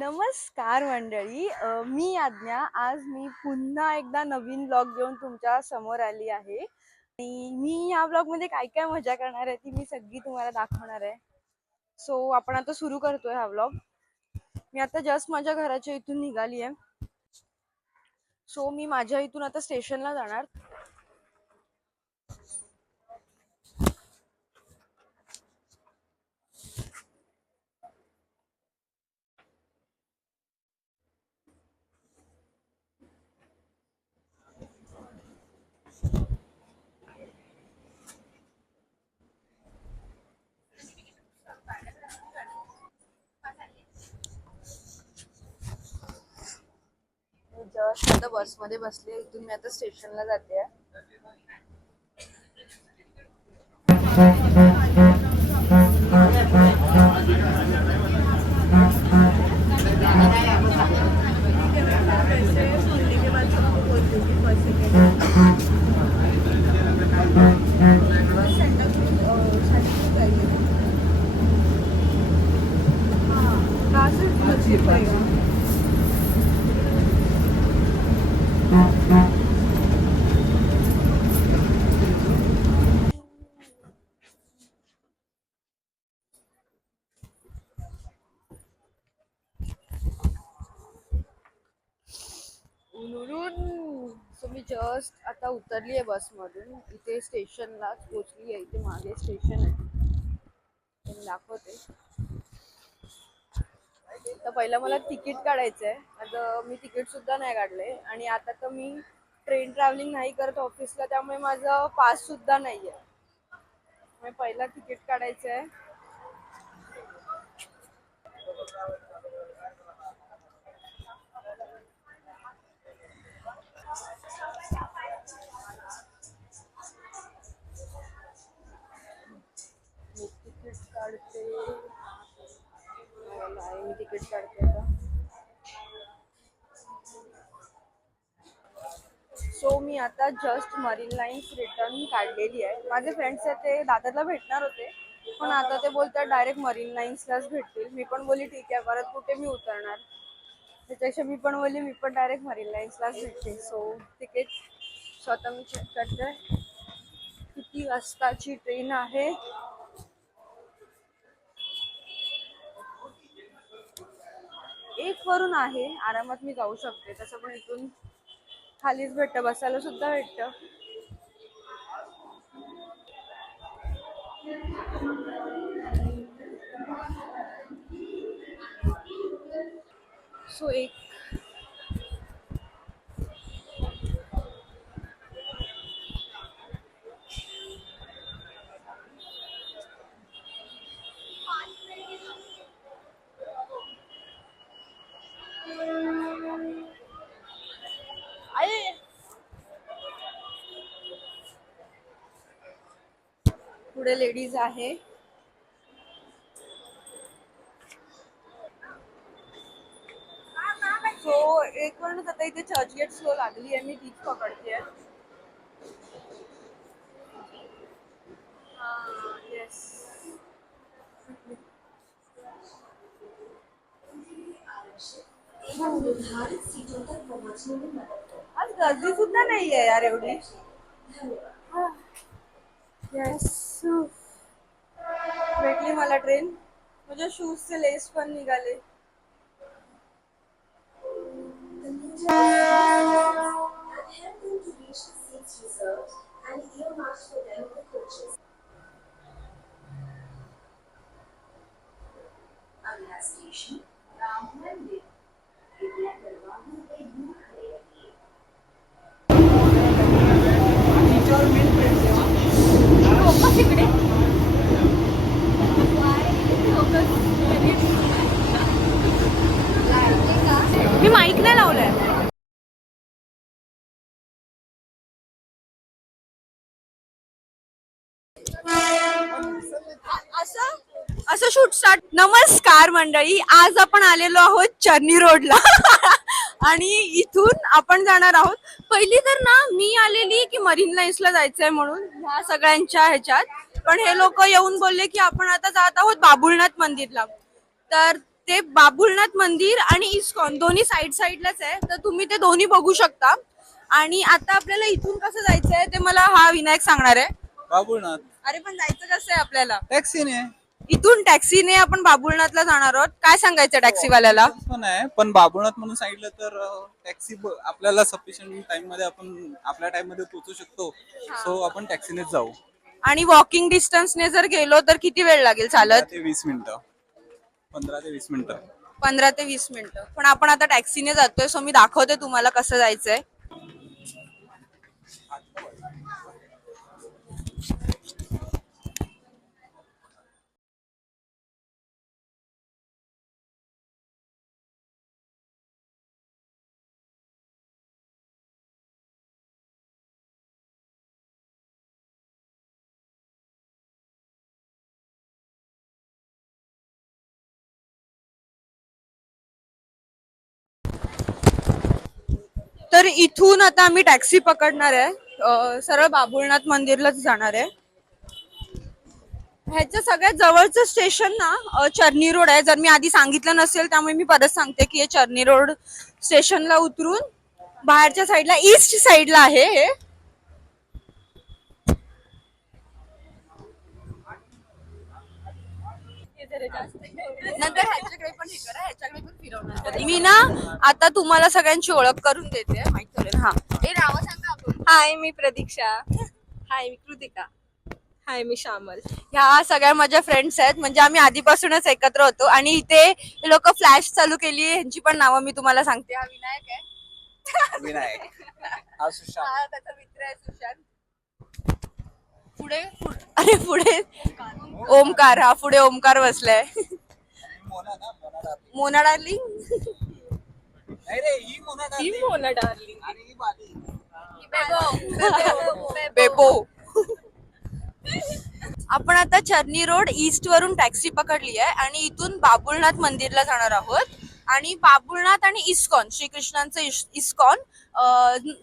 नमस्कार मंडळी, मी आज्ञा. आज मी पुन्हा एकदा नवीन ब्लॉग घेऊन तुमच्या समोर आली आहे आणि मी या ब्लॉग मध्ये काय काय मजा करणार आहे ती मी सगळी तुम्हाला दाखवणार आहे. सो आपण आता सुरू करतोय हा ब्लॉग. मी आता जस्ट माझ्या घराच्या इथून निघाली आहे. सो मी माझ्या इथून आता स्टेशनला जाणार. जस्ट आता बसमध्ये बसले, इथून मी आता स्टेशनला जाते. सो मी जस्ट आता उतरली आहे बसमधून. इथे स्टेशनला पोहोचली आहे. इथे मागे स्टेशन आहे, मी दाखवते. तर पहिलं मला तिकीट काढायचं आहे. आता मी तिकीट सुद्धा नाही काढले आणि आता तर मी ट्रेन ट्रॅव्हलिंग नाही करत ऑफिसला, त्यामुळे माझं पास सुद्धा नाही आहे. मी पहिला तिकीट काढायचं आहे. मी तिकीट काढते. मी तिकीट काढते आता. सो मी आता जस्ट मरीन लाईन्स रिटर्न काढलेली आहे. माझे फ्रेंड्स आहेत ते दादरला भेटणार होते, पण आता ते बोलतात डायरेक्ट मरीन लाईन्सलाच भेटतील. मी पण बोलली ठीक आहे, परत कुठे मी उतरणार. त्याच्यापेक्षा मी पण बोलली मी पण डायरेक्ट मरीन लाईन्सलाच भेटते. सो तिकीट स्वतः मी चेक करते किती वाजताची ट्रेन आहे. 1 वरून आहे. आरामात मी जाऊ शकते. तसं पण इथून खालीच भेटतं, बसायला सुद्धा भेटतं. सो एक पुढे लेडीज आहे. सो एक वरून आता इथे चर्चगेट स्लो लागली आहे, मी तीच पकडते. येस. आज गर्दी सुद्धा नाहीये यार एवढी. येस, भेटली मला ट्रेन. माझ्या शूजचे लेस पण निघाले. मी माईक नाही लावलंय. असं शूट स्टार्ट. नमस्कार मंडळी, आज आपण आलेलो आहोत चर्नी रोडला आणि इथून आपण जाणार आहोत. पहिली तर ना मी आलेली की मरीन लाईन्सला जायचंय म्हणून ह्या सगळ्यांच्या ह्याच्यात, पण हे लोक येऊन बोलले की आपण आता जात आहोत बाबुलनाथ मंदिरला. तर ते बाबुलनाथ मंदिर आणि इस्कॉन दोन्ही साईडलाच आहे, तर तुम्ही ते दोन्ही बघू शकता. आणि आता आपल्याला इथून कसं जायचंय ते मला हा विनायक सांगणार आहे. बाबुलनाथ. अरे पण जायचं कसं आहे आपल्याला? टॅक्सीने. इथून टॅक्सीने आपण बाबुलनाथला जाणार आहोत. काय सांगायचं टॅक्सीवाल्याला? पण आहे, पण बाबुलनाथ म्हणून सांगितलं तर टॅक्सी आपल्याला सफिशियंट टाइम मध्ये आपण आपल्या टाइम मध्ये पोहोचू शकतो. सो आपण टॅक्सीनेच जाऊ. आणि वॉकिंग डिस्टन्सने जर गेलो तर किती वेळ लागेल चालत? 15 ते 20 मिनिटं. 15 ते 20 मिनिटं. 15 ते 20 मिनिटं. पण आपण आता टॅक्सीने जातोय, सो मी दाखवते तुम्हाला कसं जायचंय. तर इथून आता आम्ही टॅक्सी पकडणार आहे, सरळ बाबुलनाथ मंदिरलाच जाणार आहे. ह्याचं सगळ्यात जवळचं स्टेशन ना चर्नी रोड आहे. जर मी आधी सांगितलं नसेल त्यामुळे मी परत सांगते की हे चर्नी रोड स्टेशनला उतरून बाहेरच्या साईडला ईस्ट साईडला आहे हे. नंतर ह्याच्याकडे पण हे करा, ह्याच्याकडे पण फिरवणार. मी ना आता तुम्हाला सगळ्यांची ओळख करून देते. माहित चालेल. हा, हे नावं सांगा आपण. हाय, मी प्रतीक्षा. हाय, मी कृतिका. हाय, मी श्यामल. ह्या सगळ्या माझ्या फ्रेंड्स आहेत, म्हणजे आम्ही आधीपासूनच एकत्र होतो. आणि इथे लोक फ्लॅश चालू केली आहे, ह्यांची पण नावं मी तुम्हाला सांगते. हा विनायक आहे. विनायक. हा सुशांत. हा त्याचा मित्र आहे सुशांत. पुढे अरे पुढे ओमकार. हा पुढे ओमकार बसलाय. मोना डार्लिंग. नाही रे, ही मोना ही डार्लिंग. मोना डार्लिंग. आणि ही बाली. बेबो. आपण आता चर्नी रोड ईस्ट वरून टॅक्सी पकडली आहे आणि इथून बाबुलनाथ मंदिरला जाणार आहोत. आणि बाबुलनाथ आणि इस्कॉन, श्रीकृष्णांचं इस्कॉन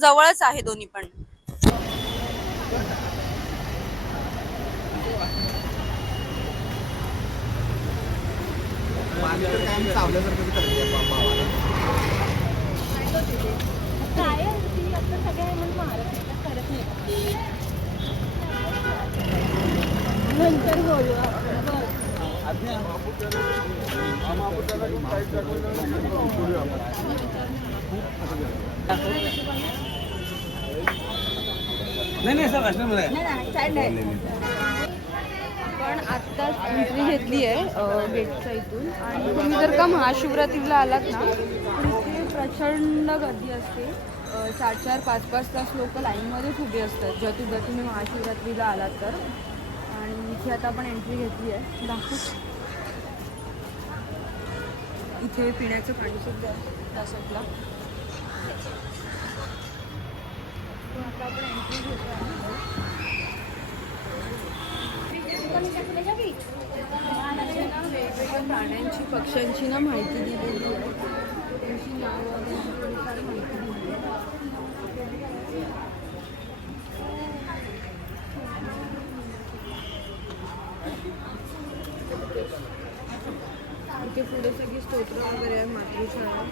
जवळच आहे दोन्ही पण. पण आत्ताच एंट्री घेतली आहे गेटच्या इथून. आणि तुम्ही जर का महाशिवरात्रीला आलात ना तर इथे प्रचंड गर्दी असते. 4-4, 5-5 तास लोक लाईनमध्येच उभे असतात जर तुम्ही महाशिवरात्रीला आलात तर. आणि इथे आता आपण एंट्री घेतली आहे. दाखवू इथे पिण्याचं पाणी सुद्धा आहे त्या साईडला. आता आपण एंट्री घेतो. वेगवेगळ्या प्राण्यांची पक्ष्यांची ना माहिती दिलेली आहे. त्यांची नावं त्यानुसार माहिती दिली आहे. इथे पुढे सगळी स्तोत्र वगैरे आहे, मातृछाया.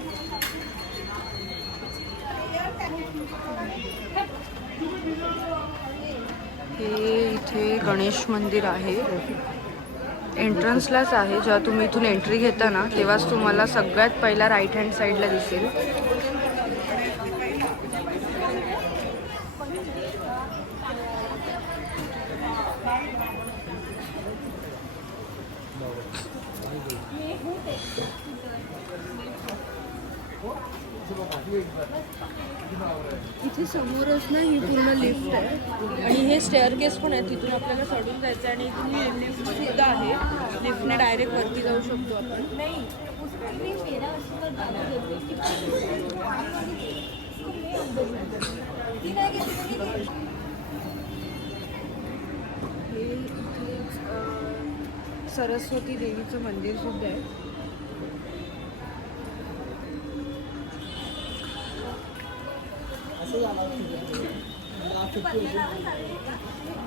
हे इथे गणेश मंदिर आहे. एंट्रन्सलाच आहे. जेव्हा तुम्ही इथून एंट्री घेता ना तेव्हाच तुम्हाला सगळ्यात पहिला राईट हँड साईडला दिसेल. इथे समोरच ना ही पूर्ण लिफ्ट आहे आणि हे स्टेअरकेस पण आहे. तिथून आपल्याला चढून जायचं आणि इथून ही लिफ्ट सुद्धा आहे. लिफ्टने डायरेक्ट वरती जाऊ शकतो आपण. हे इथे सरस्वती देवीचं मंदिर सुद्धा आहे.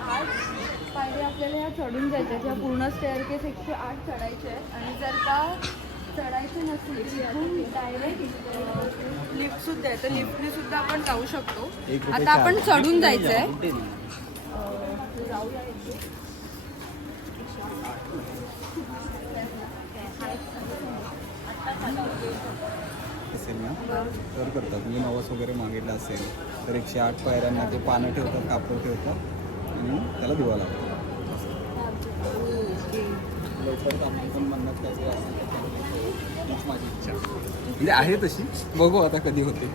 आज पायऱ्या आपल्याला ह्या चढून जायच्या. ह्या पूर्ण स्टेअरकेस 108 चढायचे आहेत. आणि जर का चढायचं नसेल डायरेक्ट लिफ्ट सुद्धा आहे तर लिफ्टने सुद्धा आपण जाऊ शकतो. आता आपण चढून जायचं आहे. जाऊया इथे. असेल ना तर करतात. तुम्ही नवस वगैरे मागितला असेल तर 108 पायऱ्यांना ते पानं ठेवतात, कापड ठेवतात आणि त्याला दिवा लावतात. लवकर आपण पण म्हणत काय असेल हीच माझी इच्छा म्हणजे आहे तशी. बघू आता कधी होते.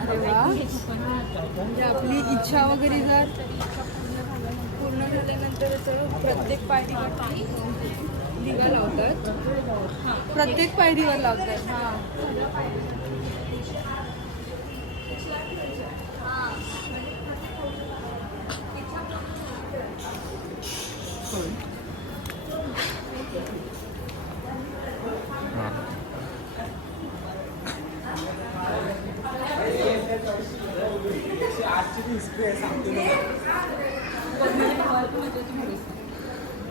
अरे वा. म्हणजे आपली इच्छा वगैरे जर पूर्ण झाल्यानंतर प्रत्येक पायरीवर दिवा लावतात. प्रत्येक पायरीवर लावतात. हां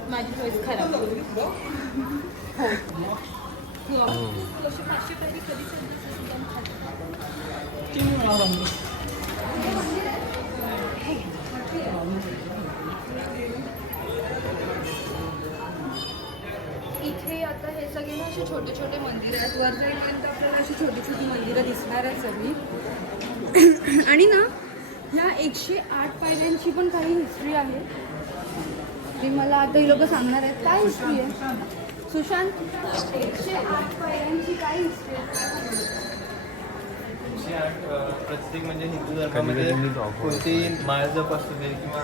माझी चॉईस खराब. इथे आता हे सगळे ना असे छोटे छोटे मंदिर आहेत. वर जाईपर्यंत आपल्याला अशी छोटी छोटी मंदिरं दिसणार आहेत सगळी. आणि ना ह्या 108 पायऱ्यांची पण काही हिस्ट्री आहे. ती मला आता ही लोक सांगणार आहेत. काय हिस्ट्री आहे सुशांत? 108 पायऱ्यांची काय हिस्ट्री आहे? प्रत्येक म्हणजे हिंदू धर्मामध्ये कोणतीही माळ जप असू दे किंवा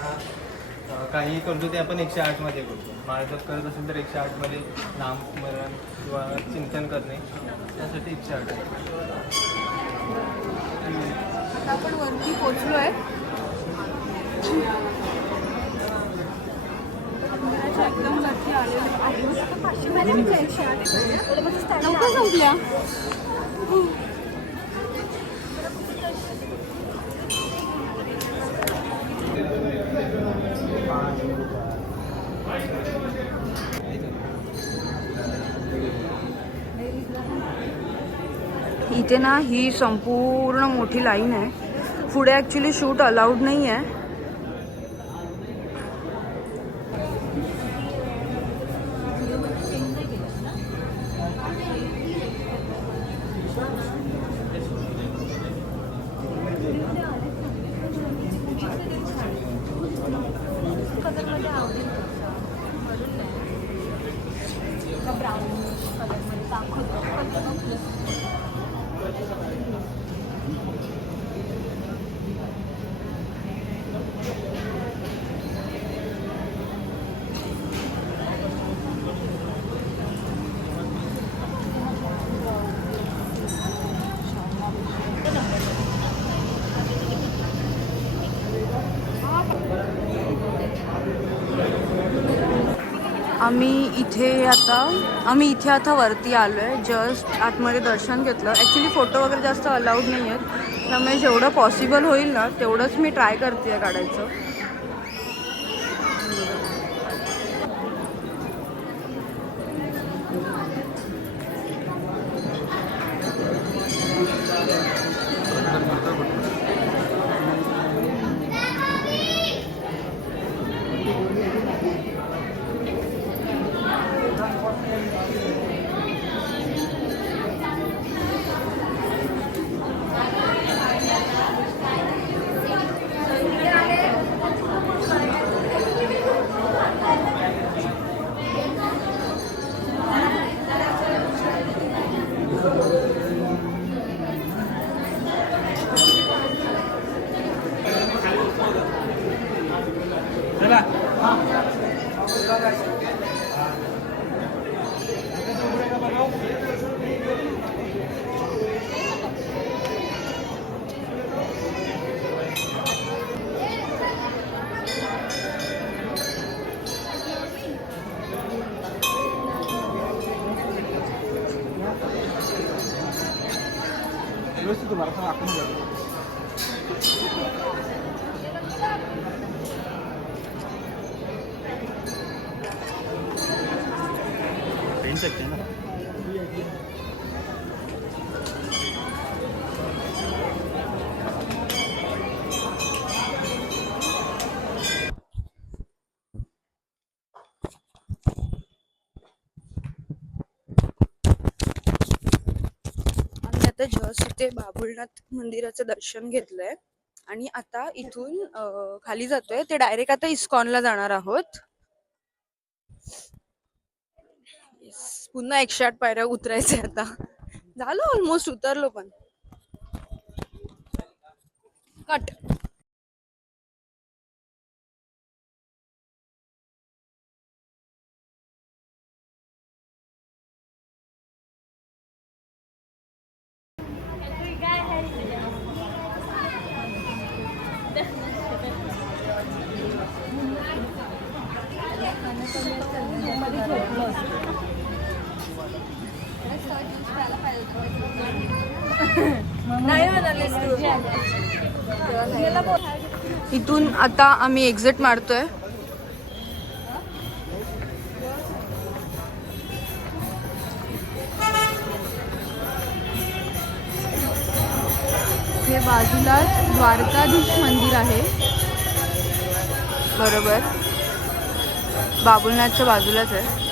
काही करतो ते आपण 108 मध्ये करतो. माळ जप करत असेल तर 108 मध्ये नामस्मरण किंवा चिंतन करणे त्यासाठी 108 आहे. आता आपण वरती पोचलोय. एकदम वरती आलेलो आहे. लवकर संपल्या. इथे ना ही संपूर्ण मोठी लाईन आहे. पुढे ॲक्च्युली शूट अलाउड नाही आहे. आम्ही इथे आता वरती आलो आहे. जस्ट आतमध्ये दर्शन घेतलं. ॲक्च्युली फोटो वगैरे जास्त अलाउड नाही आहेत. त्यामुळे जेवढं पॉसिबल होईल ना तेवढंच मी ट्राय करते काढायचं. व्यवस्थित तुम्हाला पण आपण जातो. पेन सकते हैं ना. आता जस्ट इथे बाबुलनाथ मंदिराचं दर्शन घेतलंय आणि आता इथून खाली जातोय. ते डायरेक्ट आता इस्कॉनला जाणार आहोत. Yes. पुन्हा 108 पायऱ्या उतरायचे आता. झालं ऑलमोस्ट उतरलो पण. कट. नाही म्हणालीस तू. इथून आता आम्ही एक्झिट मारतोय. हे बाजूला द्वारकाधीश मंदिर आहे. बरोबर बाबुलनाथच्या बाजूलाच आहे.